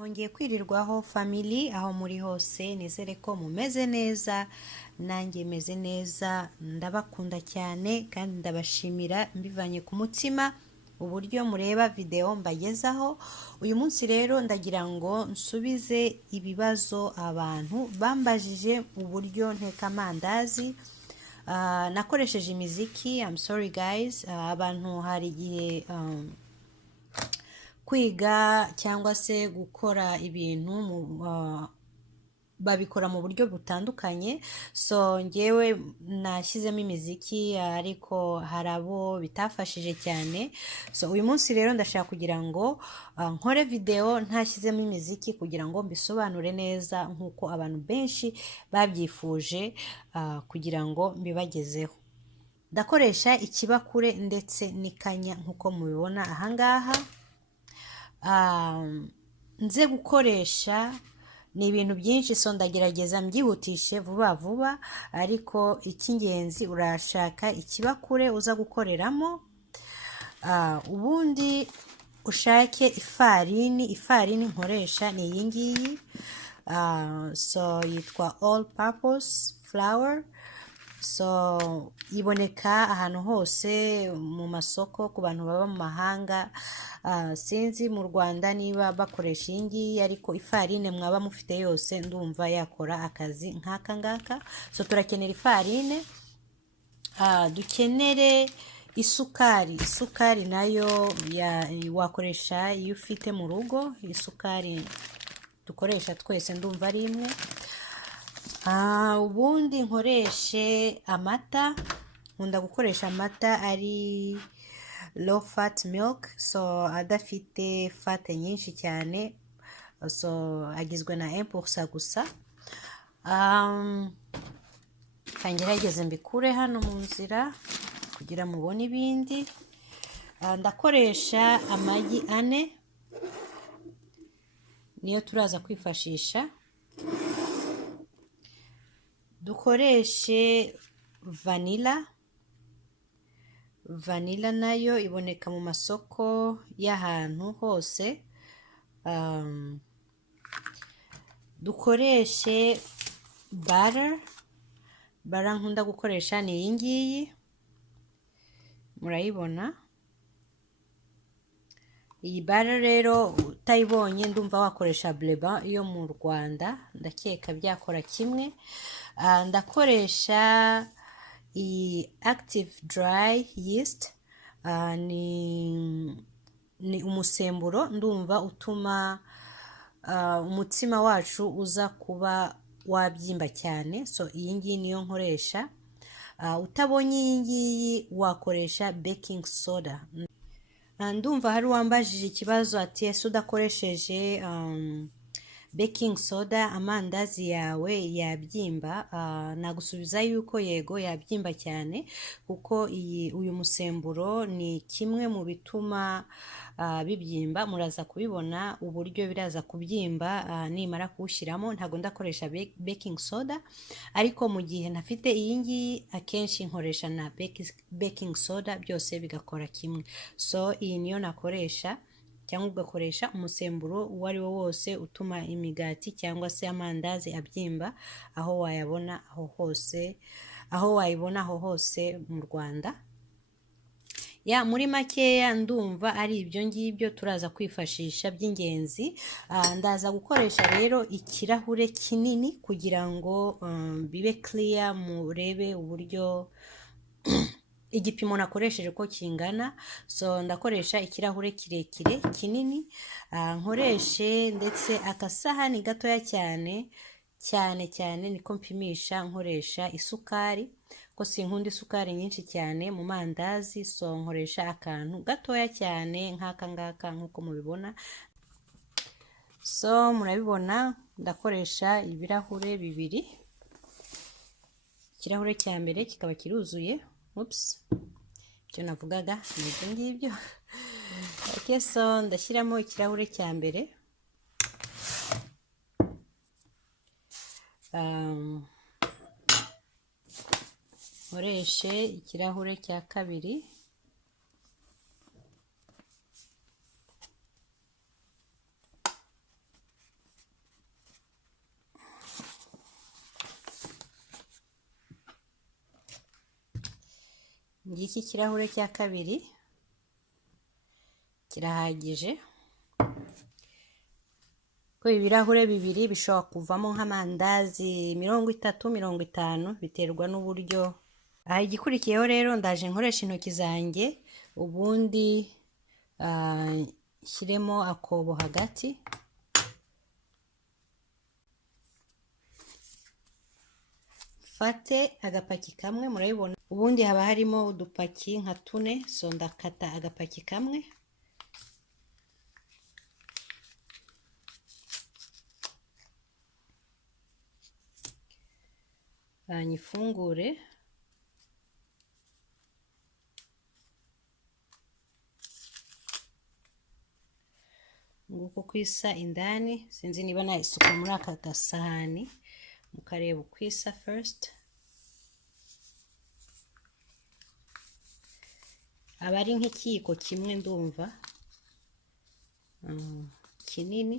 Mwongeye kwirirwaho family aho muri hose, nizere ko mumeze neza, nanjye meze neza, ndabakunda cyane kandi ndabashimira mbivanye ku mutima uburyo mureba video mbagezaho. Uyu munsi rero ndagira ngo nsubize ibibazo abantu bambajije uburyo nteka amandazi. Nakoresheje imiziki, I'm sorry guys, abantu hari igihe kwiga cyangwa se gukora ibintu babikora mu buryo butandukanye, so ngewe nashyizemo imiziki ariko hari abo bitafashije cyane. So uyu munsi rero ndashaka kugira ngo nkore video ntashyizemo imiziki kugira ngo mbisobanure neza nkuko abantu benshi babyifuje, kugira ngo mbibagezeho. Ndakoresha ikibakure ndetse n'ikanya nkuko mubibona ahangaha. Nze gukoresha ni ibintu byinshi, so ndagerageza mbyihutishe vuba vuba, ariko icy'ingenzi urashaka ikibakure uza gukoreramo. Ubundi ushake ifarini nkoresha ni iyi ngiyi, so yitwa all purpose flour. So iboneka ahantu hose mu masoko ku bantu baba mu mahanga. Sinzi mu Rwanda niba bakoresha iyi ngiyi, ariko ifarine mwaba mufite yose ndumva yakora akazi nk'aka ngaka. So turakenera ifarine, dukenere isukari nayo wakoresha iyo ufite mu rugo. Isukari dukoresha twese ndumva ari imwe. Ubundi nkoreshe amata, nkunda gukoresha amata ari low fat milk, so adafite fat nyinshi cyane, so agizwe na 1% gusa. Kangerageze mbikure hano mu nzira kugira mubone ibindi. Ndakoresha amagi 4 niyo turaza kwifashisha. Dukoreshe vanilla nayo iboneka mu masoko y'ahantu hose. Dukoreshe butter nkunda gukoresha ni iyi ngiyi, murayibona. Iyi butter rero utayibonye ndumva wakoresha bleba yo mu Rwanda, ndakeka byakora kimwe. Ndakoresha iyi active dry yeast, ni umusemburo ndumva utuma umutsima wacu uza kuba wabyimba cyane, so iyi ngiyi niyo nkoresha. Utabonye iyi ngiyi wakoresha baking soda. Ndumva hari uwambajije ikibazo ati ese udakoresheje baking soda amandazi yawe yabyimba? Nagusubiza yuko yego yabyimba cyane, kuko uyu musemburo ni kimwe mu bituma bibyimba. Muraza kubibona uburyo biraza kubyimba nimara kuwushyiramo. Ntago ndakoresha baking soda, ariko mu gihe ntafite iyi ngiyi akenshi nkoresha na baking soda, byose bigakora kimwe. So iyi niyo nakoresha, cyangwa ugakoresha umusemburo uwo ari wo wose utuma imigati cyangwa se amandazi abyimba, aho wayabona aho hose mu Rwanda. Muri makeya ndumva ari ibyo ngibyo turaza kwifashisha by'ingenzi. Ndaza gukoresha rero ikirahure kinini kugira ngo bibe clear, murebe uburyo igipimo nakoresheje ko kingana. So ndakoresha ikirahure kirekire kinini, nkoreshe ndetse akasahani gatoya cyane niko mpimisha. Nkoresha isukari ko sinkunda isukari nyinshi cyane mu mandazi, so nkoresha akantu gatoya cyane nk'aka ngaka nkuko mubibona. So murabibona ndakoresha ibirahure 2. Ikirahure cya mbere kikaba kiruzuye. Icyo navugaga ni ibyo ngibyo. Okay, so ndashyiramo ikirahure cya mbere. Nkoreshe ikirahure cya kabiri. ngiki ikirahure cya kabiri kirahagije ko ibirahure bibiri bishobora kuvamo nk'amandazi 30-50 biterwa n'uburyo. Igikurikiyeho rero ndaje nkoresha intoki zanjye ubundi shyiremo akobo hagati, fate agapaki kamwe, murabibona ubundi haba harimo udupaki nka 4, so ndakata agapaki kamwe, nyifungure, nguko kwisa indani. Sinzi niba nayisuka muri aka gasahani mukareba ukwisa first. Aba ari nk'ikiyiko kimwe ndumva kinini.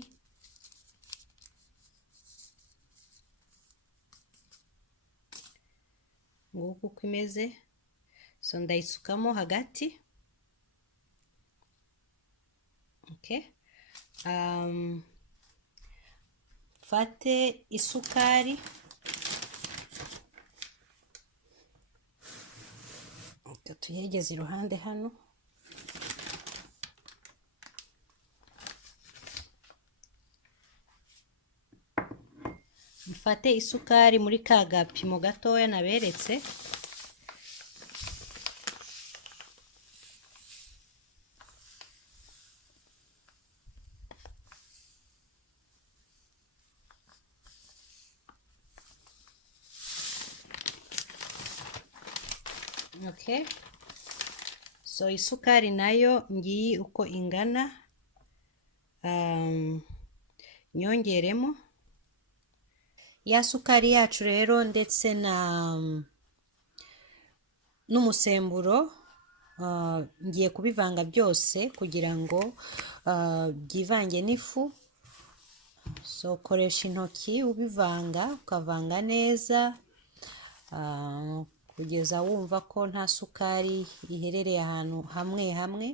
Nguko uko imeze, so ndayisukamo hagati. Okay. Fate isukari, tuyegeze iruhande hano. Mfate isukari muri ka gapimo gatoya naberetse. Okay, so isukari nayo ngiyi uko ingana, nyongeremo ya sukari yacu rero ndetse n'umusemburo. Ngiye kubivanga byose kugira ngo byivange n'ifu. So koresha intoki ubivanga, ukavanga neza kugeza wumva ko nta sukari iherereye ahantu hamwe hamwe.